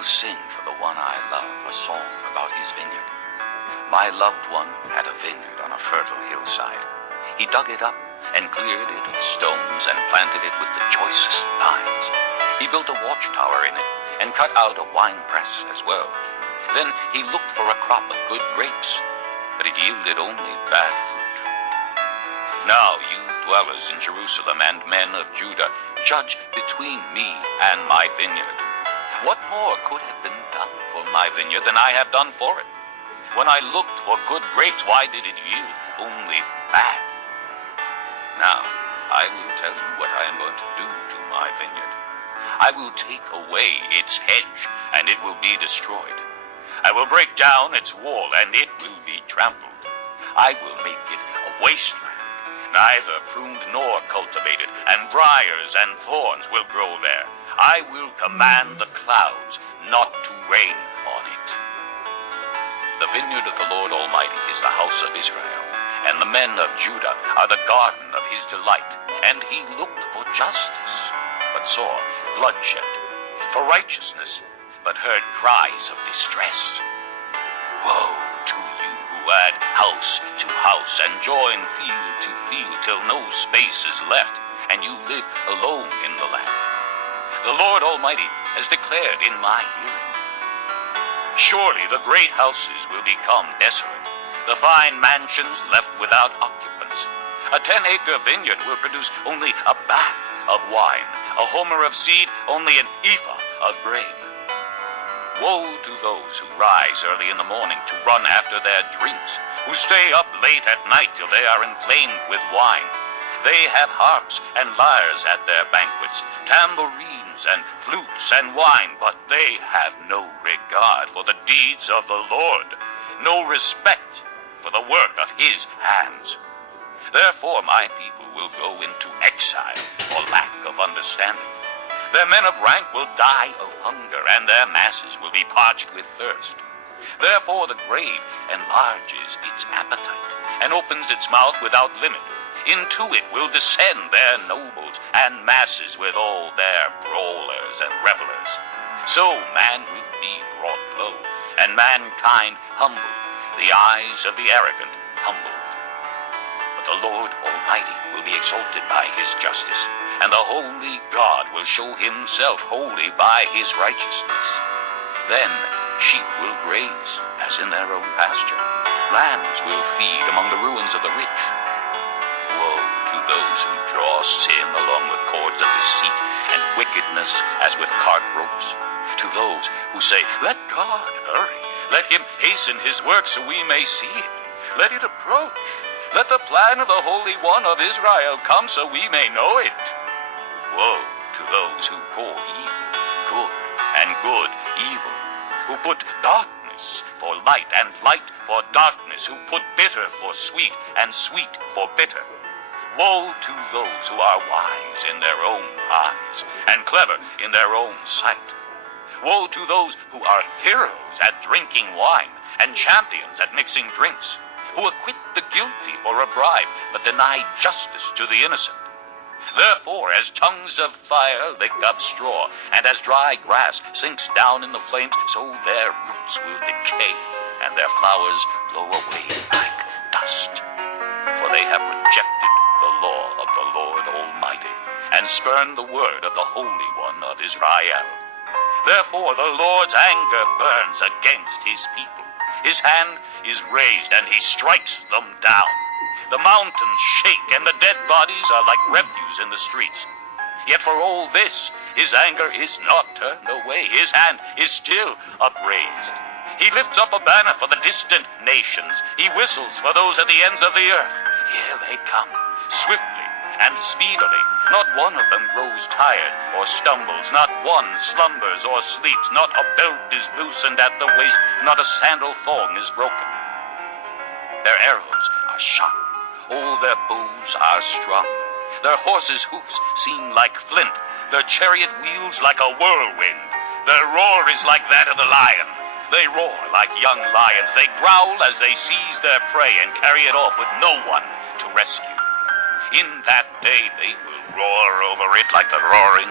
will sing for the one I love a song about his vineyard. My loved one had a vineyard on a fertile hillside. He dug it up and cleared it of stones and planted it with the choicest vines. He built a watchtower in it and cut out a winepress as well. Then he looked for a crop of good grapes, but it yielded only bad fruit. Now you dwellers in Jerusalem and men of Judah, judge between me and my vineyard. What more could have been done for my vineyard than I have done for it? When I looked for good grapes, why did it yield only bad? Now, I will tell you what I am going to do to my vineyard. I will take away its hedge, and it will be destroyed. I will break down its wall, and it will be trampled. I will make it a wasteland, neither pruned nor cultivated, and briers and thorns will grow there. I will command the clouds not to rain on it. The vineyard of the Lord Almighty is the house of Israel, and the men of Judah are the garden of his delight. And he looked for justice, but saw bloodshed, for righteousness, but heard cries of distress. Woe to you who add house to house and join field to field till no space is left, and you live alone in the land. The Lord Almighty has declared in my hearing, surely the great houses will become desolate, the fine mansions left without occupants. A 10-acre vineyard will produce only a bath of wine, a homer of seed, only an ephah of grain. Woe to those who rise early in the morning to run after their drinks, who stay up late at night till they are inflamed with wine. They have harps and lyres at their banquets, tambourines and flutes and wine, but they have no regard for the deeds of the Lord, no respect for the work of his hands. Therefore my people will go into exile for lack of understanding. Their men of rank will die of hunger, and their masses will be parched with thirst. Therefore the grave enlarges its appetite, and opens its mouth without limit. Into it will descend their nobles and masses with all their brawlers and revelers. So man will be brought low, and mankind humbled, the eyes of the arrogant humbled. But the Lord Almighty will be exalted by his justice, and the holy God will show himself holy by his righteousness. Then sheep will graze as in their own pasture. Lambs will feed among the ruins of the rich. Woe to those who draw sin along with cords of deceit, and wickedness as with cart ropes. To those who say, let God hurry, let him hasten his work so we may see it. Let it approach. Let the plan of the Holy One of Israel come so we may know it. Woe to those who call evil good, and good evil, who put darkness for light, and light for darkness, who put bitter for sweet, and sweet for bitter. Woe to those who are wise in their own eyes, and clever in their own sight. Woe to those who are heroes at drinking wine, and champions at mixing drinks, who acquit the guilty for a bribe, but deny justice to the innocent. Therefore, as tongues of fire lick up straw, and as dry grass sinks down in the flames, so their roots will decay, and their flowers blow away like dust. For they have rejected the law of the Lord Almighty, and spurned the word of the Holy One of Israel. Therefore the Lord's anger burns against his people. His hand is raised, and he strikes them down. The mountains shake, and the dead bodies are like refuse in the streets. Yet for all this, his anger is not turned away. His hand is still upraised. He lifts up a banner for the distant nations. He whistles for those at the ends of the earth. Here they come, swiftly and speedily. Not one of them grows tired or stumbles. Not one slumbers or sleeps. Not a belt is loosened at the waist. Not a sandal thong is broken. Their arrows are sharp. All their bows are strung. Their horses' hoofs seem like flint. Their chariot wheels like a whirlwind. Their roar is like that of the lion. They roar like young lions. They growl as they seize their prey and carry it off with no one to rescue. In that day they will roar over it like the roaring